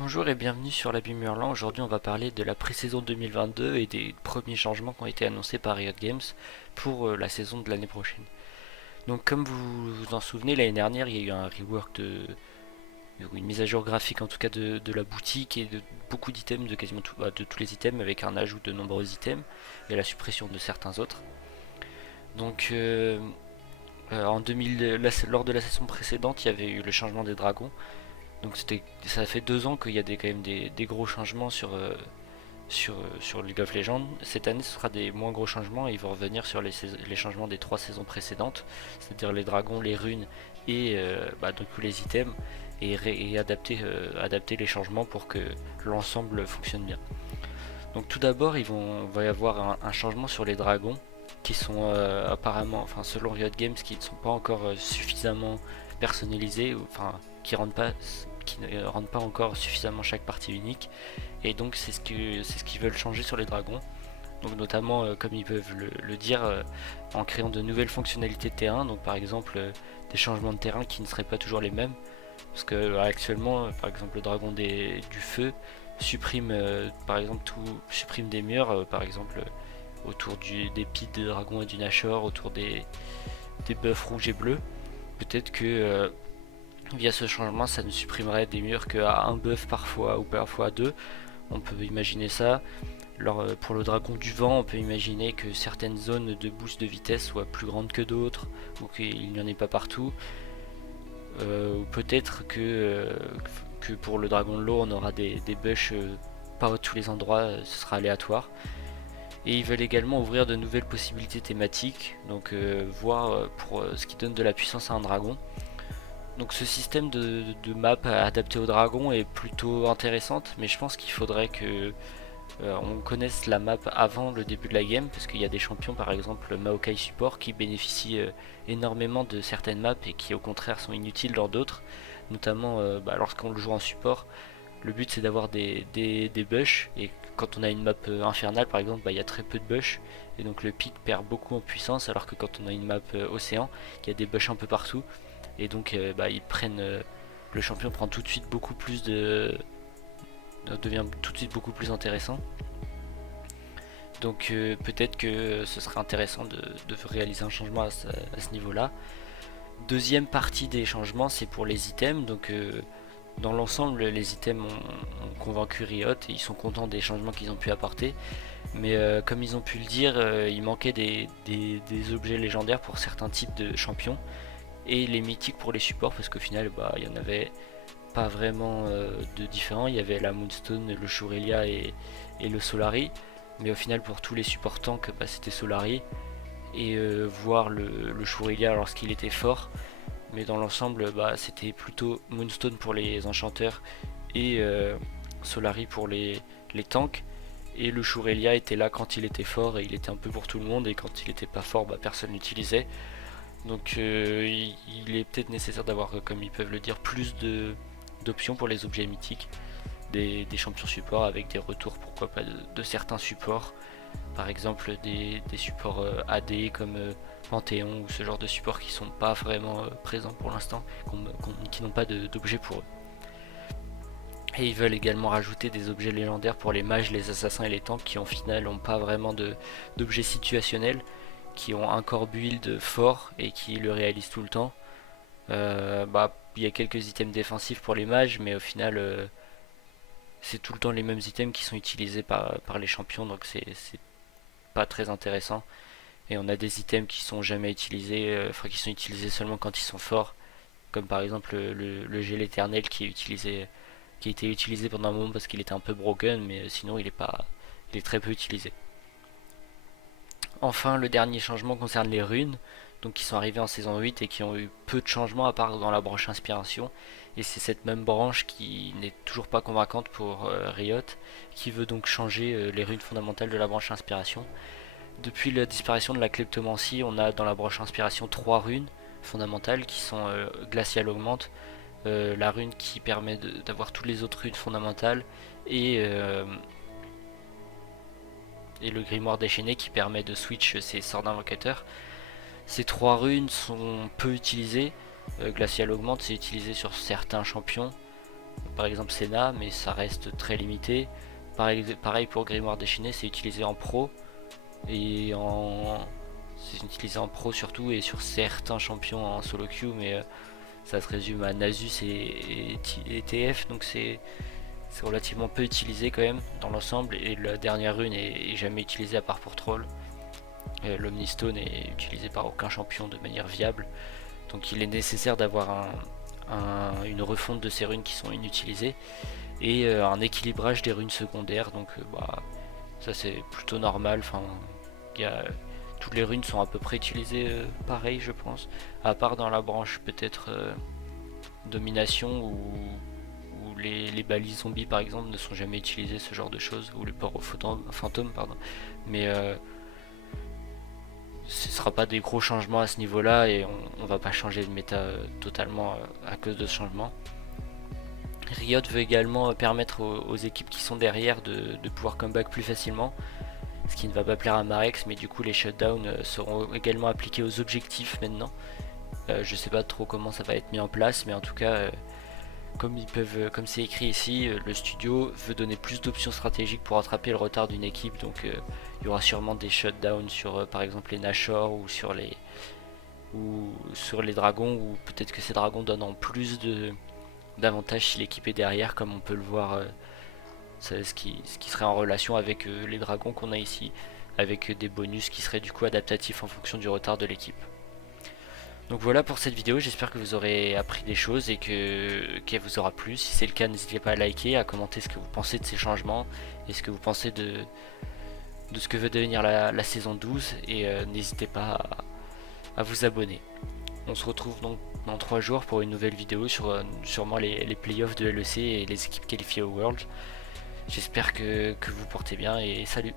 Bonjour et bienvenue sur l'Abîme Hurlant. Aujourd'hui, on va parler de la pré-saison 2022 et des premiers changements qui ont été annoncés par Riot Games pour la saison de l'année prochaine. Donc, comme vous vous en souvenez, l'année dernière, il y a eu un rework ou une mise à jour graphique en tout cas de la boutique et de beaucoup d'items, de quasiment de tous les items, avec un ajout de nombreux items et la suppression de certains autres. Donc, en 2000, lors de la saison précédente, il y avait eu le changement des dragons. Donc ça fait 2 ans qu'il y a quand même des gros changements sur League of Legends. Cette année, ce sera des moins gros changements et ils vont revenir sur les changements des 3 saisons précédentes, c'est-à-dire les dragons, les runes et donc les items, et adapter les changements pour que l'ensemble fonctionne bien. Donc tout d'abord, va y avoir un changement sur les dragons qui sont apparemment, enfin selon Riot Games, qui ne sont pas encore suffisamment personnalisés, qui rendent pas qui ne rendent pas encore suffisamment chaque partie unique, et donc c'est ce qu'ils veulent changer sur les dragons. Donc notamment, comme ils peuvent le dire, en créant de nouvelles fonctionnalités de terrain, donc par exemple des changements de terrain qui ne seraient pas toujours les mêmes, parce que actuellement, par exemple, le dragon du feu supprime, par exemple, supprime des murs, par exemple, autour des pits de dragon et du Nashor, autour des buffs rouges et bleus. Peut-être que via ce changement, ça ne supprimerait des murs qu'à un buff parfois, ou parfois deux. On peut imaginer ça. Alors, pour le dragon du vent, on peut imaginer que certaines zones de boost de vitesse soient plus grandes que d'autres, ou qu'il n'y en ait pas partout. Ou peut-être que pour le dragon de l'eau, on aura des bush pas à tous les endroits, ce sera aléatoire. Et ils veulent également ouvrir de nouvelles possibilités thématiques, donc voir pour ce qui donne de la puissance à un dragon. Donc ce système de map adapté au dragon est plutôt intéressante, mais je pense qu'il faudrait que on connaisse la map avant le début de la game, parce qu'il y a des champions, par exemple Maokai Support, qui bénéficient énormément de certaines maps et qui au contraire sont inutiles dans d'autres, notamment lorsqu'on le joue en support. Le but c'est d'avoir des bush, et quand on a une map infernale par exemple, il y a très peu de bush, et donc le pic perd beaucoup en puissance, alors que quand on a une map océan, il y a des bush un peu partout, et donc le champion prend tout de suite beaucoup plus devient tout de suite beaucoup plus intéressant. Donc peut-être que ce serait intéressant de réaliser un changement à ce niveau-là. Deuxième partie des changements, c'est pour les items. Donc dans l'ensemble, les items ont convaincu Riot et ils sont contents des changements qu'ils ont pu apporter. Mais comme ils ont pu le dire, il manquait des objets légendaires pour certains types de champions et les mythiques pour les supports, parce qu'au final, il y en avait pas vraiment de différents. Il y avait la Moonstone, le Shurelia et le Solari. Mais au final, pour tous les supports tank, c'était Solari. Et voir le Shurelia lorsqu'il était fort. Mais dans l'ensemble, c'était plutôt Moonstone pour les enchanteurs et Solari pour les tanks. Et le Shurelia était là quand il était fort et il était un peu pour tout le monde. Et quand il était pas fort, personne l'utilisait. Donc il est peut-être nécessaire d'avoir, comme ils peuvent le dire, plus d'options pour les objets mythiques, des champions supports avec des retours, pourquoi pas, de certains supports. Par exemple des supports AD comme Panthéon, ou ce genre de supports qui sont pas vraiment présents pour l'instant, qui n'ont pas d'objets pour eux. Et ils veulent également rajouter des objets légendaires pour les mages, les assassins et les tanks, qui en final n'ont pas vraiment d'objets situationnels, qui ont un core build fort et qui le réalisent tout le temps. Il y a quelques items défensifs pour les mages, mais au final c'est tout le temps les mêmes items qui sont utilisés par les champions, donc c'est pas très intéressant. Et on a des items qui sont jamais utilisés, qui sont utilisés seulement quand ils sont forts, comme par exemple le gel éternel qui a été utilisé pendant un moment parce qu'il était un peu broken, mais sinon il est très peu utilisé. Enfin, le dernier changement concerne les runes, donc qui sont arrivées en saison 8 et qui ont eu peu de changements à part dans la branche inspiration. Et c'est cette même branche qui n'est toujours pas convaincante pour Riot, qui veut donc changer les runes fondamentales de la branche inspiration. Depuis la disparition de la kleptomancie, on a dans la branche inspiration 3 runes fondamentales qui sont Glacial Augmente, la rune qui permet d'avoir toutes les autres runes fondamentales, et le grimoire déchaîné qui permet de switch ses sorts d'invocateur. Ces 3 runes sont peu utilisées. Glacial Augmente, c'est utilisé sur certains champions. par exemple Senna, mais ça reste très limité. Pareil pour Grimoire Déchaîné, c'est utilisé en pro et c'est utilisé en pro surtout et sur certains champions en solo queue, mais ça se résume à Nasus et TF, donc c'est relativement peu utilisé quand même dans l'ensemble, et la dernière rune est jamais utilisée à part pour troll. L'Omnistone est utilisé par aucun champion de manière viable, donc il est nécessaire d'avoir une refonte de ces runes qui sont inutilisées et un équilibrage des runes secondaires, donc ça c'est plutôt normal. Enfin, toutes les runes sont à peu près utilisées pareil, je pense, à part dans la branche peut-être domination où les balises zombies par exemple ne sont jamais utilisées, ce genre de choses, ou le port au fantôme, pardon. Mais ce sera pas des gros changements à ce niveau-là, et on va pas changer le méta totalement à cause de ce changement. Riot veut également permettre aux équipes qui sont derrière de pouvoir comeback plus facilement, ce qui ne va pas plaire à Marex, mais du coup les shutdowns seront également appliqués aux objectifs maintenant. Je sais pas trop comment ça va être mis en place, mais en tout cas, comme c'est écrit ici, le studio veut donner plus d'options stratégiques pour rattraper le retard d'une équipe, donc il y aura sûrement des shutdowns sur par exemple les Nashor ou sur les dragons, ou peut-être que ces dragons donneront plus d'avantages si l'équipe est derrière, comme on peut le voir, ce qui serait en relation avec les dragons qu'on a ici, avec des bonus qui seraient du coup adaptatifs en fonction du retard de l'équipe. Donc voilà pour cette vidéo, j'espère que vous aurez appris des choses et qu'elle vous aura plu. Si c'est le cas, n'hésitez pas à liker, à commenter ce que vous pensez de ces changements et ce que vous pensez de ce que veut devenir la saison 12, et n'hésitez pas à vous abonner. On se retrouve donc dans 3 jours pour une nouvelle vidéo sur sûrement les playoffs de LEC et les équipes qualifiées au World. J'espère que vous portez bien, et salut!